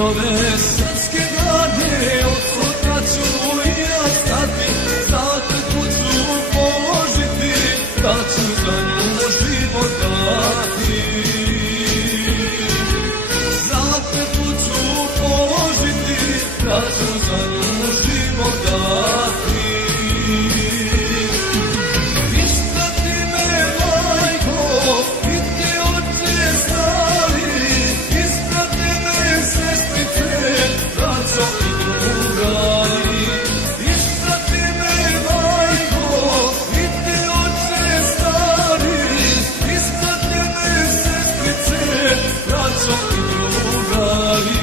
ove srpske dane, od sutra ću i ja stati, znate kuću položiti, da ću za nju život dati. Znate kuću položiti, da ću za nju život dati. Isprati me, majko, i ti oče stari, isprati me, sestrice, braćo i drugari. Isprati me, majko, i ti oče stari, isprati me, sestrice, braćo i drugari.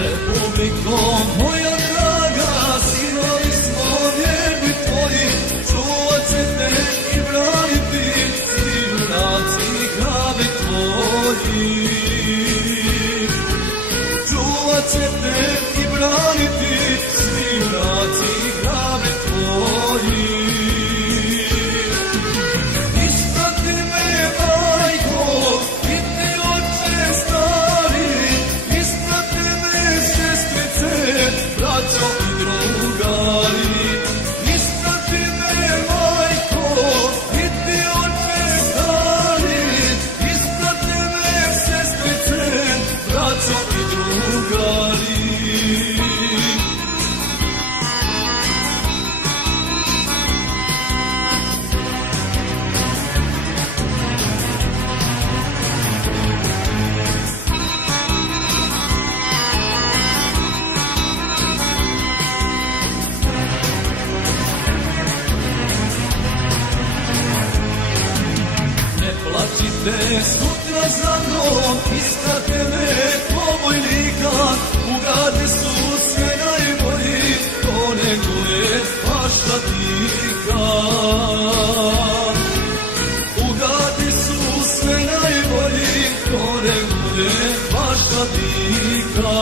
Republiko moja draga, sinovi smo vjerni tvoji, čuvat ćete i braniti, svi junaci hrabri tvoji. Čuvat ćete i braniti, svi junaci hrabri tvoji. Isprati me, majko, i ti oče stari, isprati me, sestrice, braćo i drugari. Isprati me, majko, i ti oče stari, isprati me, sestrice, braćo i drugari. Ne plačite sutra za mnom, isprate me ko vojnika, ugade su sve najbolji, to neguje pašta tika. Ugade su sve najbolji, to neguje pašta tika.